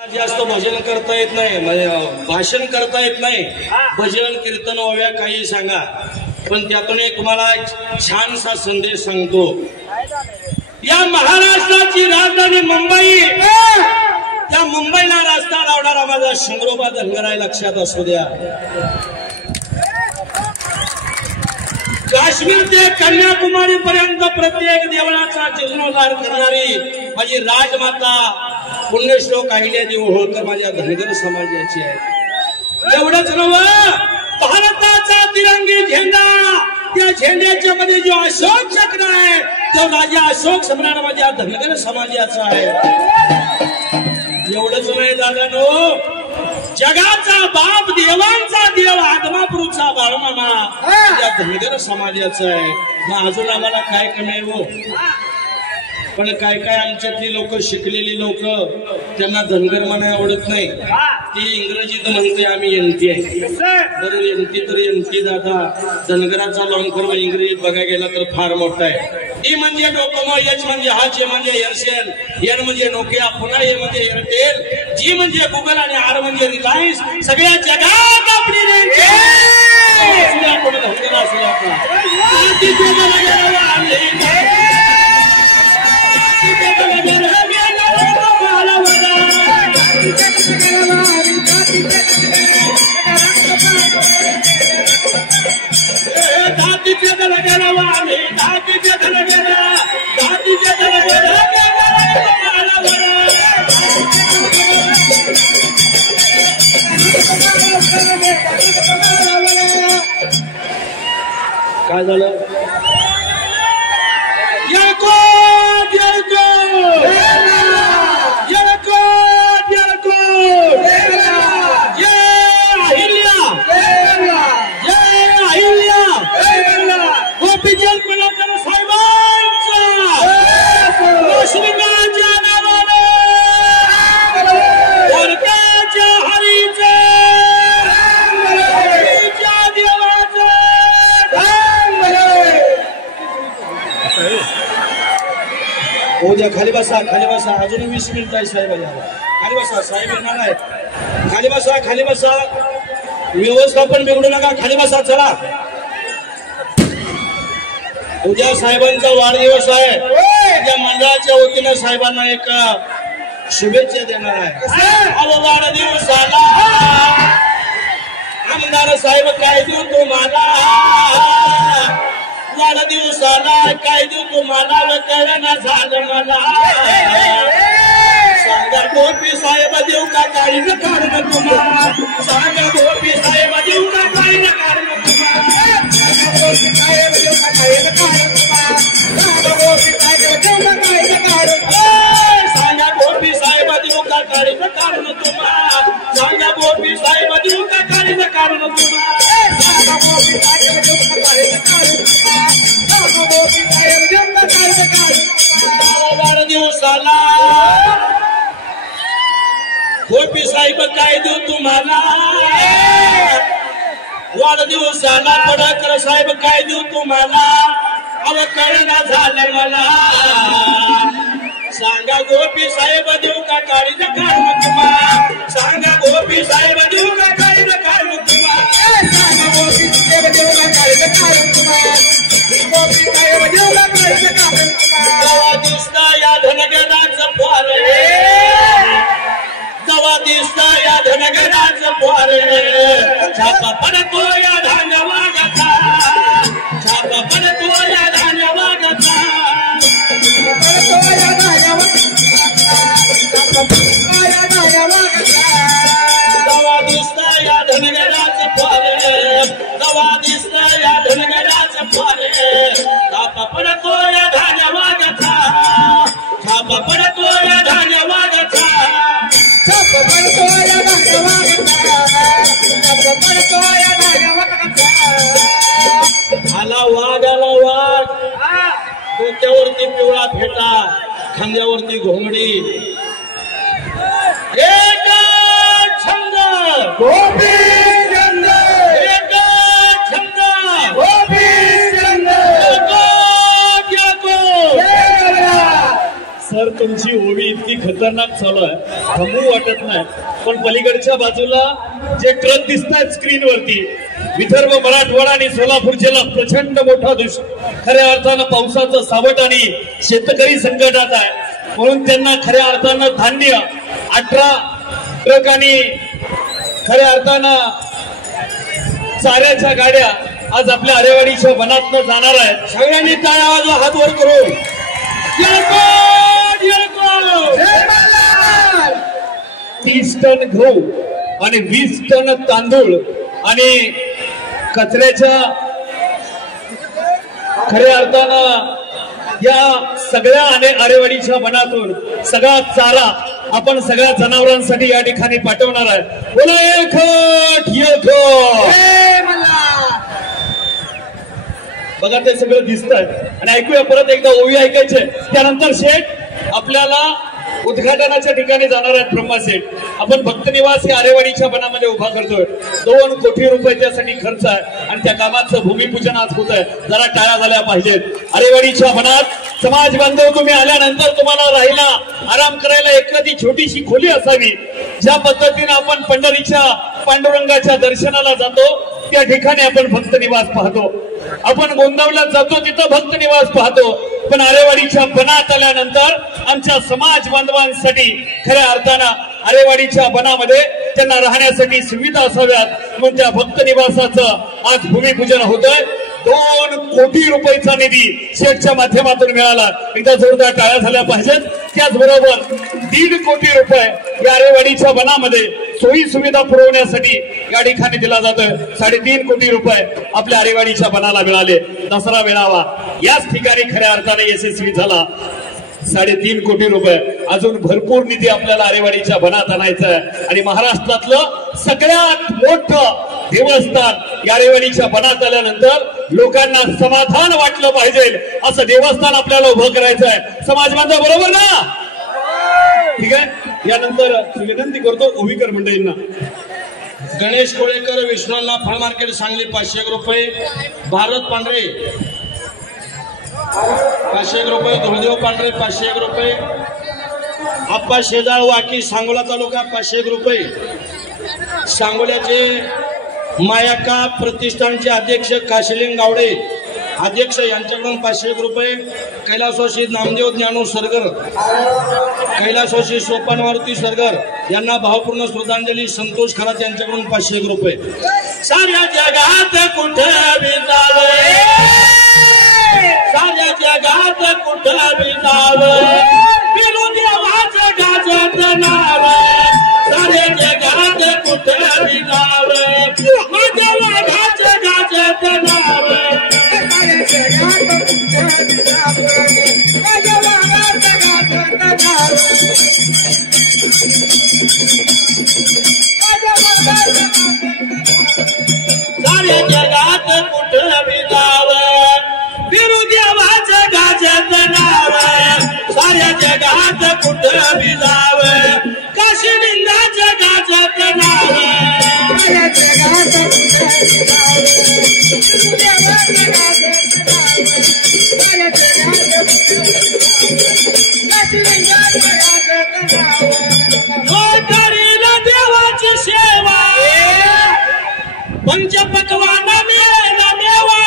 जास्त भजन करता येत नाही, भाषण करता येत नाही, भजन कीर्तन ओव्या काही सांगा, पण त्यातून एक मला छानसा संदेश सांगतो. या महाराष्ट्राची राजधानी मुंबई, त्या मुंबईला रस्ता लावणारा माझा शंभरोबा धनगराय लक्षात असू द्या. काश्मीर ते कन्याकुमारी पर्यंत प्रत्येक देवळाचा जीर्णोद्धार करणारी माझी राजमाता पुण्यश्लोक अहिल्यादेवी होळकर माझ्या धनगर समाजाची आहे. एवढंच नव्हे, भारताचा तिरंगी झेंडा, त्या झेंड्याच्या मध्ये जो अशोक चक्र आहे तो राजा अशोक सम्राट माझ्या धनगर समाजाचा आहे. एवढंच नाही दादानो, जगाचा बाप, देवांचा देव, आदमापूरचा बाळमामा या धनगर समाजाचा आहे. मग अजून आम्हाला काय कमी आहे हो? पण काय काय आमच्यातली लोक, शिकलेली लोक, त्यांना धनगर म्हणा आवडत नाही. ती इंग्रजीत म्हणते आम्ही एनटी आहे. बरं, एनटी तर एनटी दादा, धनगराचा लॉंग फॉर्म इंग्रजीत बघायला गेला तर फार मोठा आहे. ई म्हणजे डोकोमो, एच म्हणजे हाच, ए म्हणजे एअरसेल, एन म्हणजे नोकिया, पुन्हा ए म्हणजे एअरटेल, जी म्हणजे गुगल आणि आर म्हणजे रिलायन्स. सगळ्या जगात आपली धनगर असला काय झालं? उद्या खाली बसा, खाली बसा. अजून 20 मिनिट आहे साहेब. खाली बसा, साहेब येणार आहे. खाली बसा, खाली बसा. व्यवस्थापन बिघडू नका, खाली बसा. चला, उद्या साहेबांचा वाढदिवस आहे. उद्या मंडळाच्या वतीनं साहेबांना एक शुभेच्छा देणार आहे. अहो वाढदिवसाला आमदार साहेब काय देऊ तुम्हाला, वाढदिवसाला काय देऊ तुम्हाला, कळना झालं मला. सांगा गोपी साहेब देऊ का काही न कारण तुम्हाला, सांगा गोपी साहेब देऊ का काही न कारण तुम्हाला, गोपी साहेब देऊ का काही न कारण तुम्हाला, गोपी साहेब देऊ का काही न कारण, सांगा गोपी साहेब देऊ का काही न कारण तुम्हाला, सांगा गोपी साहेब देऊ का काही न कारण तुम्हाला, सांगा गोपी साहेब देऊ का काही न कारण वाढदिवसाला गोपी साहेब काय देऊ तुम्हाला, वाढदिवसाला पडकर साहेब काय देऊ तुम्हाला, अव कळना झालं मला. सांगा गोपी साहेब देऊ का काळी न कारण तुम्हाला, सांगा गोपी साहेब देऊ का काळी न कारण तुम्हाला, सांगा गोपी साहेब देऊ का काळी न कारण तुम्हाला, गोपी साहेब देऊ का काळी न कारण तुम्हाला. दवा दिसता या धनगराचं पोरे, दवा दिसता या धनगराचं पोरे, छापा पडतो या धान्य वागाचा, छापा पडतो या धान्य वागाचा, दवा दिसता या धनगराचं पोरे, दवा दिसता या धनगराचं पोरे, छापा पडतो या धान्य वागाचा, छापा पडतो या धान्य वागाचा, छापा पडतो या धान्य वागाचा, छापा पडतो या धान्य वागाचा. आला वाघ, आला वाघ, डोक्यावरती पिवळा फेटा, खांद्यावरती घोंगडी, एक छंद गोपी छंद, एक छंद गोपी छंद, सर तुमची ओवी इतकी खतरनाक चालू आहे, थांबू वाटत नाही. पण पलीकडच्या बाजूला जे ट्रक दिसतात स्क्रीनवरती, विदर्भ, मराठवाडा आणि सोलापूर जिल्हा प्रचंड मोठा खऱ्या अर्थानं पावसाचं सावट आणि शेतकरी संकटात आहे. म्हणून त्यांना खऱ्या अर्थानं धान्य 18 ट्रक आणि खऱ्या अर्थानं चाऱ्याच्या गाड्या आज आपल्या आरेवाडीच्या वनातनं जाणार आहेत. सगळ्यांनी टाळ्या वाजवा, हात वर करून 30 टन गहू आणि 20 टन तांदूळ आणि कचऱ्याच्या खऱ्या अर्थानं या सगळ्या आरेवाडीच्या वनातून सगळा चारा आपण सगळ्या जनावरांसाठी या ठिकाणी पाठवणार आहे. बोला एकट बघा ते सगळं दिसतंय आणि ऐकूया परत एकदा ओवी ऐकायचे. त्यानंतर शेठ आपल्याला उद्घाटनाच्या ठिकाणी जाणार आहेत. ब्रह्मा सेठ आपण भक्त निवास हे आरेवाडीच्या वनामध्ये उभा करतोय. 2 कोटी रुपये त्यासाठी खर्च आहे आणि त्या कामाचं भूमिपूजन आज होत आहे. जरा टाळ्या झाल्या पाहिजेत. आरेवाडीच्या वनात समाज बांधव तुम्ही आल्यानंतर तुम्हाला राहिला आराम करायला एखादी छोटीशी खोली असावी. ज्या पद्धतीने आपण पंढरीच्या पांडुरंगाच्या दर्शनाला जातो त्या ठिकाणी आपण भक्त निवास पाहतो. आपण गोंदावला जातो तिथं भक्त निवास पाहतो. पण आरेवाडीच्या वनात आल्यानंतर आमच्या समाज बांधवांसाठी खऱ्या अर्थानं आरेवाडीच्या वनामध्ये त्यांना राहण्यासाठी सुविधा असाव्यात म्हणून त्या भक्त निवासाचं आज भूमिपूजन होतंय. 2 कोटी रुपयाचा निधी शेठच्या माध्यमातून मिळाला. एकदा जोरदार टाळ्या झाल्या पाहिजेत. त्याचबरोबर 1.5 कोटी रुपये या आरेवाडीच्या वनामध्ये सोयी सुविधा पुरवण्यासाठी या ठिकाणी दिला जातोय. 3.5 कोटी रुपये आपल्या आरेवाडीच्या वनाला मिळाले. दसरा मेळावा याच ठिकाणी खऱ्या अर्थाने यशस्वी झाला. 3.5 कोटी रुपये अजून भरपूर निधी आपल्याला आरेवाडीच्या वनात आणायचं आहे आणि महाराष्ट्रातलं सगळ्यात मोठं देवस्थान या आरेवाडीच्या वनात आल्यानंतर लोकांना समाधान वाटलं पाहिजे असं देवस्थान आपल्याला उभं करायचं आहे. समाज बांधव बरोबर ना? ठीक आहे. यानंतर विनंती करतो ओवीकर मंडळींना. गणेश कोळेकर, विश्वनाथ फळ मार्केट सांगली 500 रुपये. भारत पांढरे 500 रुपये. धुळदेव पांढरे 500 रुपये. आप्पा शेजाळ वाकी सांगोला तालुका 500 रुपये. सांगोल्याचे मायाका प्रतिष्ठानचे अध्यक्ष काशिलिंग गावडे अध्यक्ष यांच्याकडून 500 रुपये. कैलासवासी नामदेव ज्ञानू सरगर, कैलासवासी सोपान मारुती सरगर यांना भावपूर्ण श्रद्धांजली. संतोष खरात यांच्याकडून 500 रुपये. साऱ्या जगात कुठे बी जावे, साऱ्या जगात कुठे बी जावे, फिरू देवाचं गाजत नाव. साऱ्या जगात कुठे बी जावे, माझ्या वाघाचं गाजत नाव. साऱ्या जगात कुठे बी जावे, फिरू देवाचं गाजत नाव. साऱ्या जगात कुठे बी जावे, काशिलिंगाचं गाजत नाव. देवाची सेवा पंचपक्वान मेवा.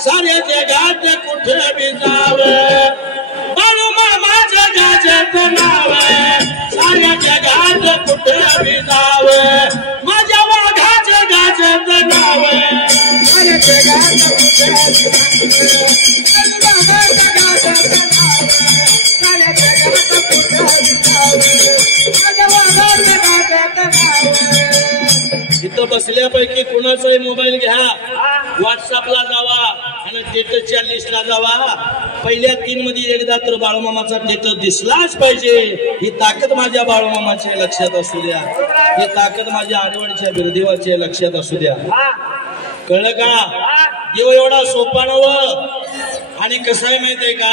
साऱ्या जगात कुठे बी जावे, बाळू मामाचं गाजत नाव. साऱ्या जगात कुठे बी जावे, माझ्या वाघाचं गाजत नाव. इथं बसल्यापैकी कुणाचाही मोबाईल घ्या, व्हॉट्सअपला जावा आणि स्टेटसच्या लिस्टला जावा. पहिल्या 3 मध्ये एकदा तर बाळूमामाचा स्टेटस दिसलाच पाहिजे. ही ताकद माझ्या बाळूमामाच्या लक्षात असू द्या, ही ताकद माझ्या आरेवाडीच्या बिरदेवाच्या लक्षात असू द्या. कळलं का? एवढा सोपा नव्हं. आणि कसं आहे माहितीये का,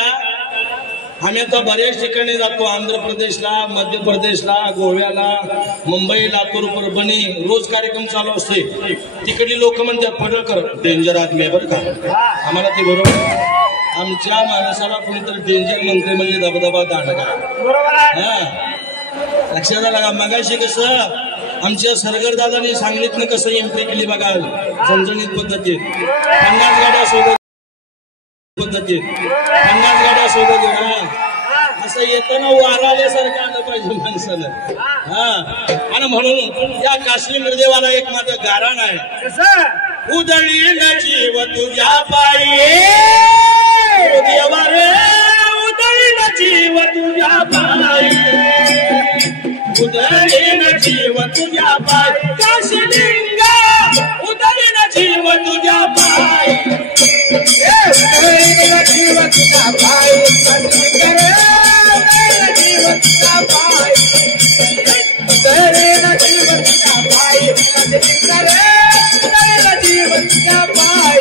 आम्ही आता बऱ्याच ठिकाणी जातो. आंध्र प्रदेशला, मध्य प्रदेशला, गोव्याला, मुंबई, लातूर, परभणी रोज कार्यक्रम चालू असते. तिकडली लोक म्हणतात पडळकर डेंजर आदमी आहे बरं का. आम्हाला ते बरोबर आमच्या माणसाला कोणीतरी डेंजर म्हणते म्हणजे दबदबा दांडगा. बरोबर आहे. हा लक्षात आलं का? मगाशी कसं आमच्या सरगरदादांनी सांगलीतनं कसं एंट्री केली बघा झणझणीत पद्धतीत. 50 गाड्या शोधत पद्धतीत 50 गाड्या शोधत. हा असं येताना वाराल्यासारखं आलं पाहिजे माणसानं. हा आणि म्हणून या काश्मीर निर्देवाला एक माझं गारण आहे. कसं उदळीन जीव तुझ्या पायी देवा रे, उदळीन जीव तुझ्या पायी, उदळीन जीव तुझ्या पायी काशीलिंगा, उदळीन जीव तुझ्या पायी, उदळीन जीव तुझ्या पायी जीव तुझ्या पायी, उदळीन जीव तुझ्या पायी जीव तुझ्या पायी,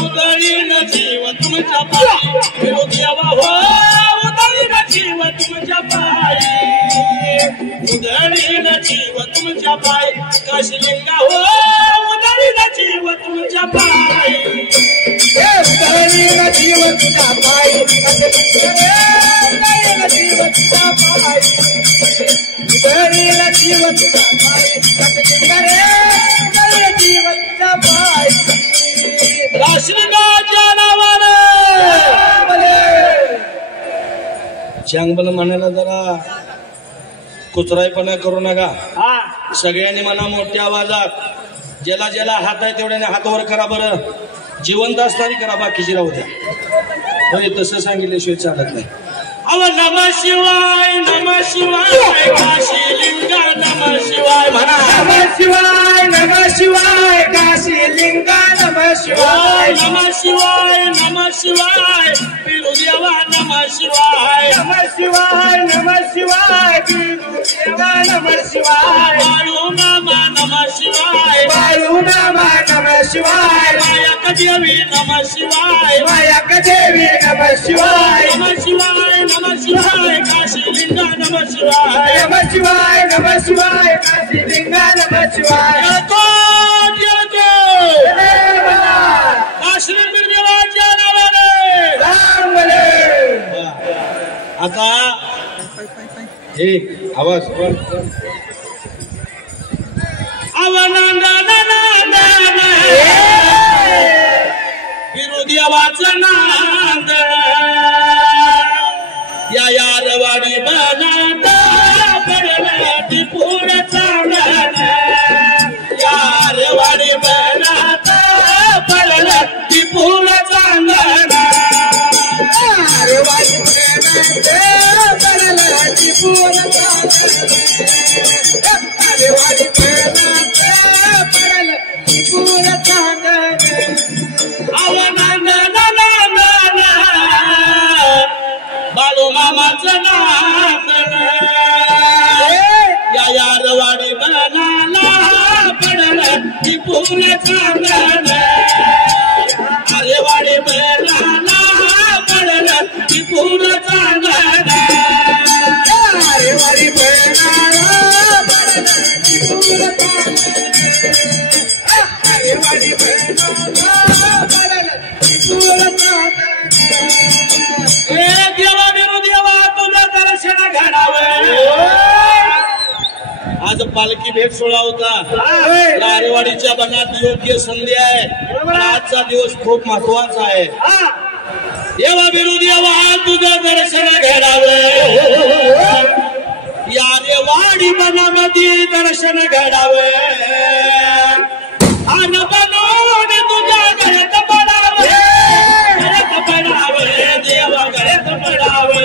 उदळीन जीव तुमच्या पायी देवा हो, उदळीन जीव तुमच्या पायी, उदळीन जीव तुमच्या पायी काशीलिंगा हो, उदळीन जीव तुमच्या पायी, उदळीन जीव तुझ्या पायी उदळीन जीव तुझ्या पायी, उदळीन जीव तुझ्या पायी उदळीन जीव तुझ्या पायी, काशीलिंगाच्या नावानं चांगलं म्हणायला जरा कुचराईपणा करू नका. सगळ्यांनी म्हणा मोठ्या आवाजात, ज्याला ज्याला हात आहे तेवढ्याने हात वर करा बरं. जिवंत असणारी करा, बाकीची राहू द्या. होय तसं सांगितल्याशिवाय चालत नाही. अव नमः शिवाय, नमः शिवाय काशीलिंगा, नमः शिवाय म्हणा. नमः शिवाय, नमः शिवाय काशीलिंगा, नमः शिवाय, नमः शिवाय, नमः शिवाय बिरुदेवा, नमः शिवाय, नमः शिवाय, नमः शिवाय बिरुदेवा, नमः शिवाय, बाळू मामा नमः शिवाय, बाळू मामा नमः शिवाय, माया देवी नमः शिवाय, माया देवी नमः शिवाय, नमः शिवाय, नमः शिवाय काशीलिंगा, नमः शिवाय, नमः शिवाय, नमः शिवाय काशीलिंगा, नमः शिवाय, काशीलिंग देवाच्या नावाने राम बोले. आता हे आवाज बिरुदेवाचं नांद या यारवाडी बनात पडला टिपूर चांगण, यारवाडी बनात पडला टिपूर चांगण, बाळू मामाचं नांदण या यारवाडी बनाला पडलं टिपूर चांगण, आरेवाडी बनाला पडलं टिपूर चांगण, आरेवाडी बनाला पडलं टिपूर आरेवाडी बनाला पडलं टिपूर चांगण. देवा बिरुदेवा तुझं दर्शन घडावं. आज पालखी भेट सोहळा होता. आरेवाडीच्या बनात योग्य संधी आहे. आजचा दिवस खूप महत्वाचा आहे. देवा बिरुदेवा तुझं दर्शन घडावं. या रेवाडी बनामध्ये दर्शन घडावं. आन बनवून तुझ्या घरात पडावं, घरात पडावं देवा, घरात पडावं.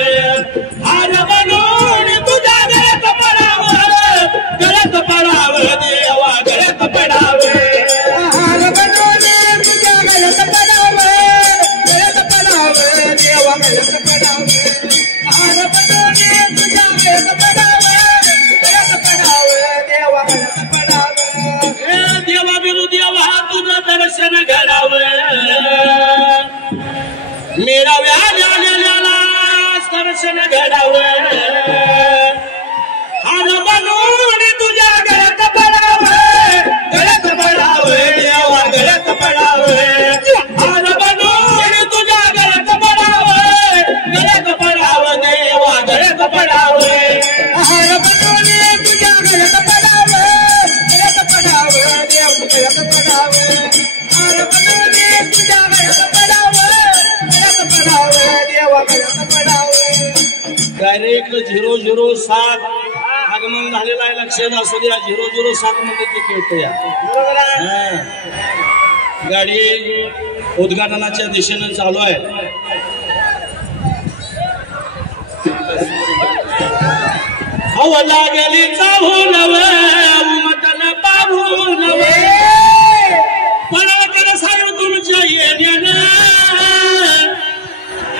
आन बनवून तुझ्या घरात पडावं, घरात पडावं देवा, घरात पडावं. हार बनवून तुझ्या घरात पडावं, घरात पडावं देवा, घरात पडावं. हार बनवून तुझ्या घरात पडावं, घरात पडावं देवा, घरात पडावं. 007 आगमन झालेलं आहे. लक्षात असू द्या. 007 मध्ये ते खेळतो या. गाडी उद्घाटनाच्या दिशेनं चालू आहे. अवला गेली चाहून उमटल पाहून पडळकर साहेब तुमच्या येण्यानं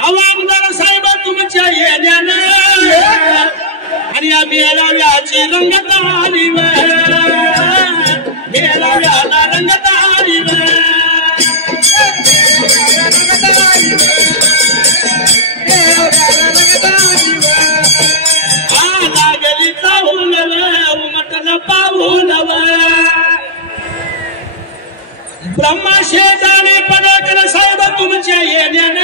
आवामदार साहेब तुमच्या येण्यानं आणि या मेळाव्याची रंगत आली मेळाव्याला रंगत आली लागली चाहून उमटल पाहून ब्रह्माशेजाने पडळकर साहेब तुमच्या येण्यानं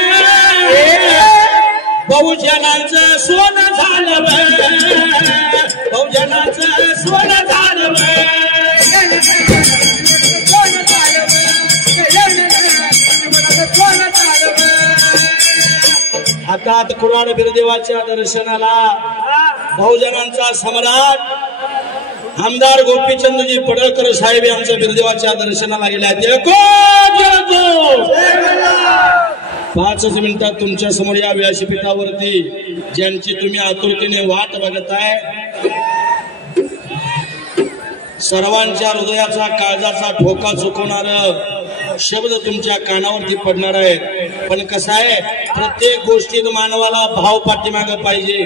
बहुजनांचं सोनं झालं बहुजनांचं सोनं झालं हातात कुराड बिरदेवाच्या दर्शनाला बहुजनांचा सम्राट आमदार गोपीचंदजी पडळकर साहेब यांच्या बिरदेवाच्या दर्शनाला गेले आहेत. 5 मिनिटात तुमच्या समोर या व्यासपीठावरती ज्यांची तुम्ही आतुरतेने वाट बघताय सर्वांच्या हृदयाचा काळजाचा ठोका चुकवणार शब्द तुमच्या कानावरती पडणार आहेत. पण कसं आहे प्रत्येक गोष्टीत मानवाला भाव पाठीमागं पाहिजे.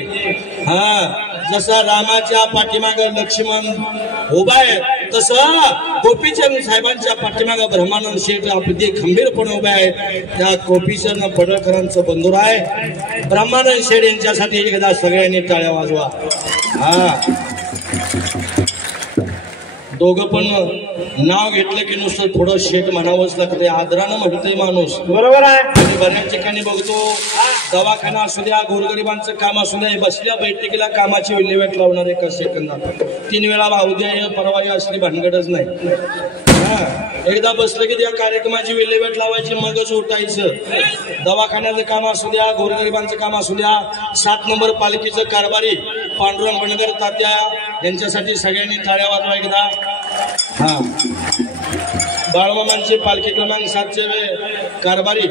जसा रामाच्या पाठीमागं लक्ष्मण उभा आहे तसं गोपीचंद साहेबांच्या पाठीमागं ब्रह्मानंद शेठ अगदी खंबीरपणे उभे आहेत. त्या गोपीचंद पडळकरांचं बंधुर आहे. ब्रह्मानंद शेठ यांच्यासाठी एकदा सगळ्यांनी टाळ्या वाजवा. दोघं पण नाव घेतलं की नुसतं थोडं शेठ म्हणावंच लागतंय. आदरानं म्हणतोय माणूस. बरोबर आहे. आणि बऱ्याच ठिकाणी बघतो दवाखाना असू द्या गोरगरिबांचं काम असू द्या बसल्या बैठकीला कामाची विल्हेवाट लावणार एका सेकंदात 3 वेळा उद्या परवा असली भानगडच नाही. एकदा बसलं की त्या कार्यक्रमाची विल्हेवाट लावायची मगच उठायचं. दवाखान्याचं काम असू द्या गोरगरिबांचं काम असू द्या 7 नंबर पालखीचं कारभारी पांडुरंग बनगर तात्या यांच्यासाठी सगळ्यांनी टाळ्या वाजवा एकदा. बाळमामांचे पालखी क्रमांक 7चे कारभारी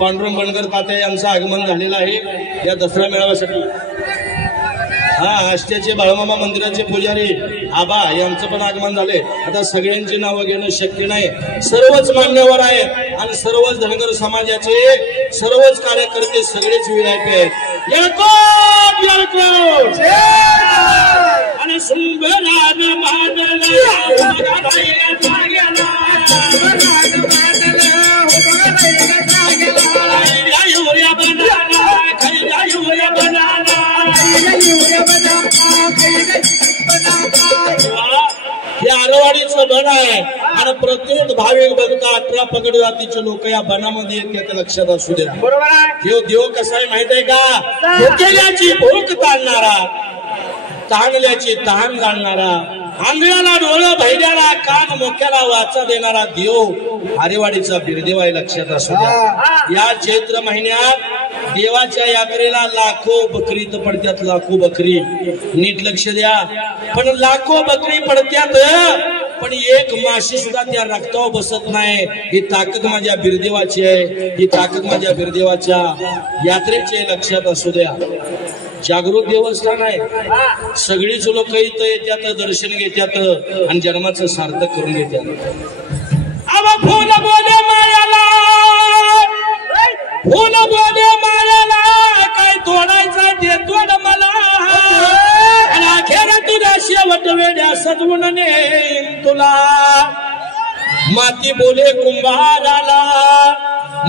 पांडुरंग बनगर तात्या यांचं आगमन झालेलं आहे या दसरा मेळाव्यासाठी. आष्ट्याचे बाळमामा मंदिराचे पुजारी आबा यांचं पण आगमन झाले. आता सगळ्यांची नावं घेणं शक्य नाही. सर्वच मान्यवर आहेत आणि सर्वच धनगर समाजाचे सर्वच कार्यकर्ते सगळेच VIP आहेत. आणि सुंभरान हे आरवाडीचं बन आहे आणि प्रत्येक भाविक बघता 18 पगड जातीचे लोक या बनामध्ये येतात. लक्षात असू द्या. बरोबर आहे. देव कसा आहे माहित आहे का? भुकेल्याची भूक ताणणारा ताणल्याची तहान जाणणारा आंधळ्याला डोळं भैऱ्याला कान मोक्याला वाचा देणारा देव आरेवाडीचा बिरदेव आहे. लक्षात असू द्या. या चैत्र महिन्यात देवाच्या यात्रेला लाखो बकरी तर पडत्यात. लाखो बकरी नीट लक्ष द्या. पण लाखो बकरी पडत्यात पण एक माशी सुद्धा त्या रक्तावर बसत नाही. ही ताकद माझ्या बिरदेवाची आहे. ही ताकद माझ्या बिरदेवाच्या यात्रेची. लक्षात असू द्या. जागृत देवस्थान आहे. सगळीच लोक इथं येतात दर्शन घेतात आणि जन्माचं सार्थक करून घेतात. फूल बोले मायाला फूल बोले मायाला काय तोडायचा ते तोड मला आणि अखेर तुझ्या शेवट वेड्या सजवून नेईन तुला. माती बोले कुंभाराला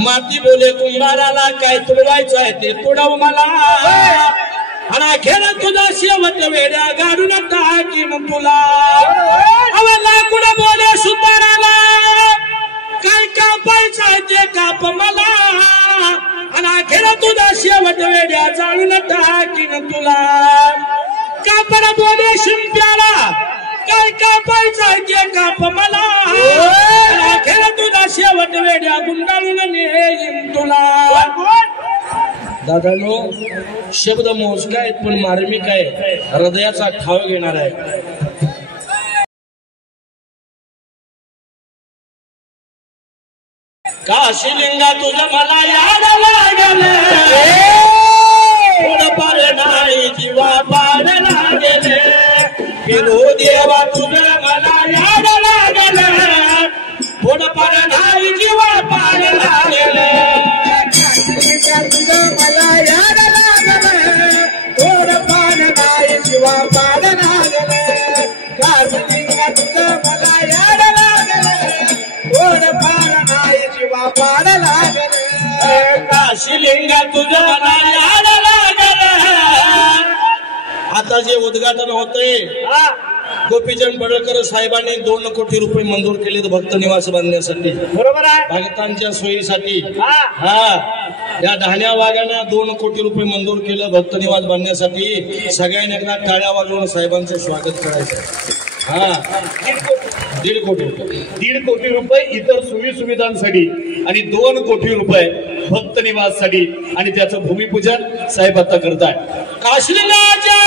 माती बोले कुंभाराला काय तोडायचं आहे ते तोडव मला आणि अखेर तुझा शेवट वेड्या गाडून टाकीन तुला. लाकूड बोले सुताराला काय कापायचं आहे ते काप मला आणि अखेर तुझा शेवट वेड्या जाळून टाकीन तुला. कापड बोले शिंप्याला काय कापायचं आहे ते काप मला आणि अखेर तुझा शेवट वेड्या गुंडाळून नेईन तुला. दादानो शब्द मोजका आहेत पण मार्मिक आहे, हृदयाचा ठाव घेणार आहे. काशीलिंगा तुझं मला याद लागले, थोडंफार नाही जीवा पाड लागले. फिरू देवा तुझं मला याद लागले, थोडंफार नाही जीवा पाड लागले. तुझं मला याद लागले, थोडंफार नाही जीवा पाड लागले. काशीलिंगा तुझं मला याद लागले, थोडंफार नाही जीवा पाड लागले. काशीलिंगा तुझं मला याद लागले. आता जे उद्घाटन होतंय, गोपीचंद पडळकर साहेबांनी 2 कोटी रुपये मंजूर केलेत भक्त निवास बांधण्यासाठी, बरोबर आहे. भक्तांच्या सोयीसाठी. या ढाण्या वाघांना 2 कोटी रुपये मंजूर केलं भक्त निवास बांधण्यासाठी. सगळ्यांनी एकदा टाळ्या वाजवून साहेबांचं स्वागत करायचं. 1.5 कोटी रुपये, 1.5 कोटी रुपये इतर सोयी सुविधांसाठी आणि 2 कोटी रुपये भक्त निवाससाठी, आणि त्याचं भूमिपूजन साहेब आता करताय. काशीलिंगाच्या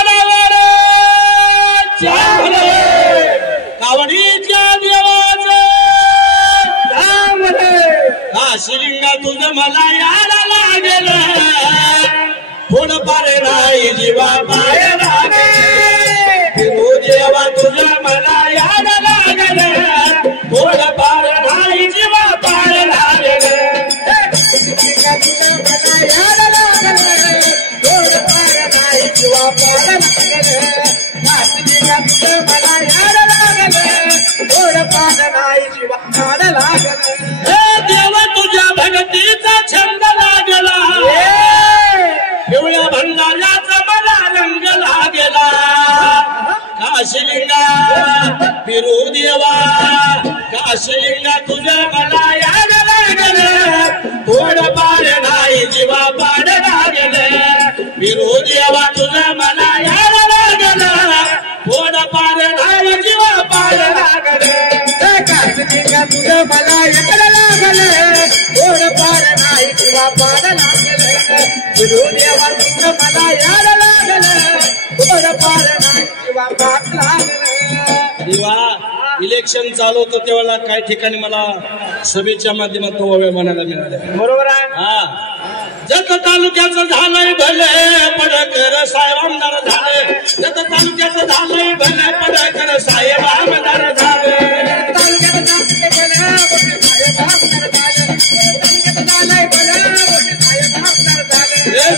कावडीच्या देवाचं काशीलिंगा तुझं मला याद लागलं, थोडंफार नाही जीवा पाय लागले. फिरू देवा तुझं मला याद लागलं, थोडंफार नाही जीवा पाय लागले. याद लागले, थोडंफार नाही जीवा पाड लागले. काशीलिंगा तुझं मला याद लागले, थोडंफार नाही जीवा पाड लागले. देवा तुझ्या भक्तीचा छंद लागला, पिवळ्या भंडाऱ्याचा मला रंग लागला. काशीलिंगा फिरू देवा, काशीलिंगा तुझं मला याद लागलं, थोडंफार नाही जीवा पाड लागले. फिरू देवा तुझं मला याद लागलं, थोडंफार नाही जीवा पाड लागले. काशीलिंगा तुझं मला याद लागले, थोडंफार नाही जीवा पाड लागले. फिरू देवा तुझं मला याद लागले, थोडंफार नाही जीवा पाड लागले. देवा इलेक्शन चालू होतं तेव्हा काही ठिकाणी मला सभेच्या माध्यमातून ओव्या म्हणायला मिळाल्या. बरोबर आहे. जत तालुक्याचं झालंय भले पडकर साहेब आमदार झाले, जत तालुक्याचं झालंय भले पडकर साहेब आमदार झाले.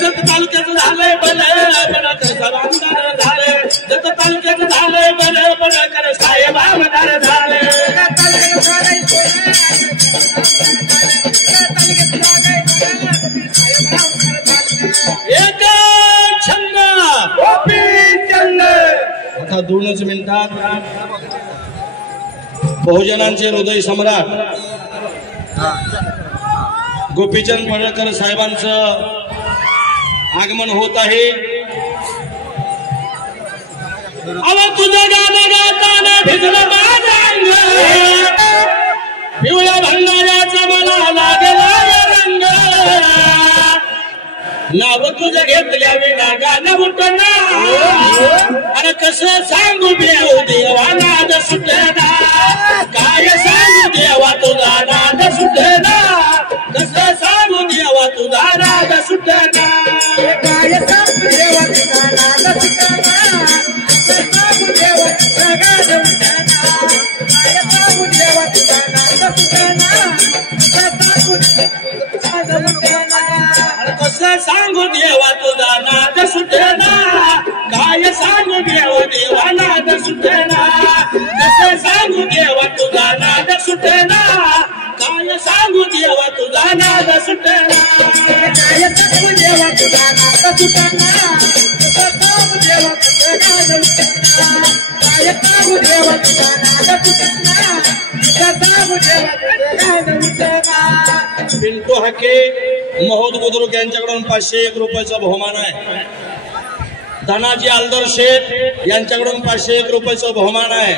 जत तालुक्याचं झालंय भले पडकर साहेब आमदार झाले, जत तालुक्याचं झालंय भले पडकर साहेब आमदार झाले. एक छंद गोपीचंद. आता 2च मिनिटात बहुजनांचे हृदय सम्राट गोपीचंद पडळकर साहेबांचं आगमन होत आहे. अव तुझं गाणं गाताना भिजलं माझं अंग, पिवळ्या भंडाऱ्याचा मला लागला रंग. नाव तुझं घेतल्या विना गाणं उठना, अरे कसं सांगू देव देवा नाद सुटना. काय सांगू देवा तुझा नाद सुटना, कसं सांगू देवा तुझा नाद सुटना. काय सांगू देवा तुझा नाद सुटना, कसं सांगू देवा तुझा नाद सुटना. काय सांगू देवा तुझा नाद सुटना, कसं सांगू देवा तुझा नाद सुटना. कसं सांगू देवा तुझा नाद सुटना, काय सांगू देव देवा नाद सुटना. कसं सांगू देवा तुझा नाद सुटना, काय सांगू देवा तुझा नाद सुटना. काय सांगू देवा तुझा नाद सुटना, कसं सांगू देवा तुझा नाद सुटना. काय सांगू देवा तुझा नाद सुटना, कसं सांगू देवा तुझा नाद सुटना. पिंटू हाके महोद बुद्रुक यांच्याकडून 501 रुपयाचा बहुमान आहे. धनाजी आलदर शेठ यांच्याकडून 501 रुपयाचा बहुमान आहे.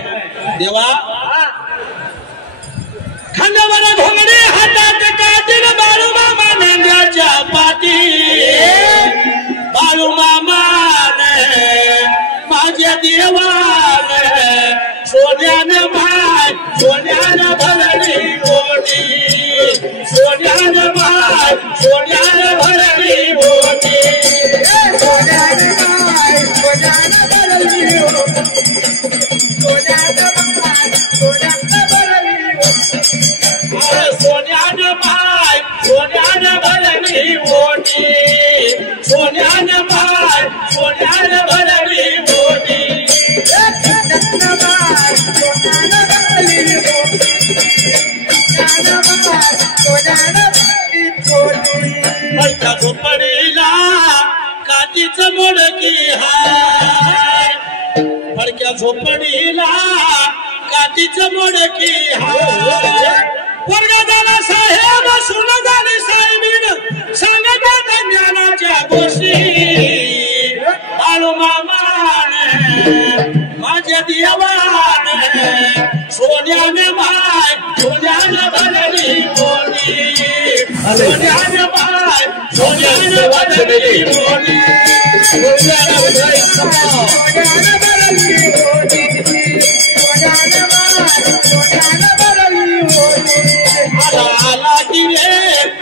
देवा खांद्यावर घोंगडे हातात कातील बाळू मामाने, मेंढ्याच्या पाठी बाळू मामाने माझ्या देवाने सोन्यानं माय सोन्यानं भरली ओटी सोन्यानं माय सोन्यानं भरली ओटी सोन्यानं माय सोन्यानं भरली ओटी सोन्यानं माय सोन्यानं भरली सोन्यानं माय सोन्यानं भरली ओटी सोन्यानं माय सोन्यानं भरली ओटी सोन्यानं माय सोन्यानं भरली ओटी सोन्यानं माय सोन्यानं भरली ओटी फडक्या झोपडीला काठीचं मोडकी हाय फडक्या झोपडीला काठीचं मोडकी हाय वर्ग झाला साहेब सुन झाली साहेबीन सांगतात ज्ञानाच्या गोष्टी बाळू मामाने माझ्या देवाने सोन्याने माय सोन्याने भरली ओटी सोन्याने माय सोन्याने भरली ओटी सोन्यानं भरली ओटी सोन्यानं माय सोन्यानं भरली ओटी आला आला दिले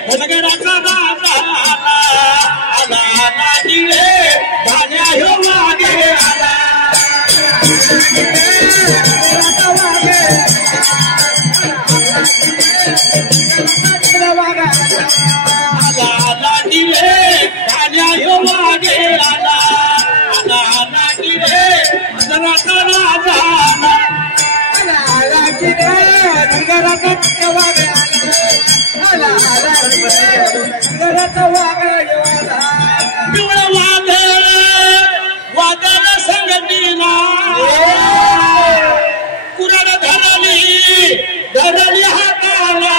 धनगराचा दादा आला आला आला दिले धान्या ह्यो मागे आला आला आला दिले धान्या ह्यो मागे आला आला आला दिले धनगराचा राजा पिवळं वादळ वादळ संगतीला कुराड धरली हाताला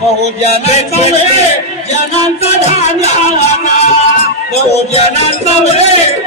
बहुजनांचा वे जनांचा धान्याला बहुजनांचा वे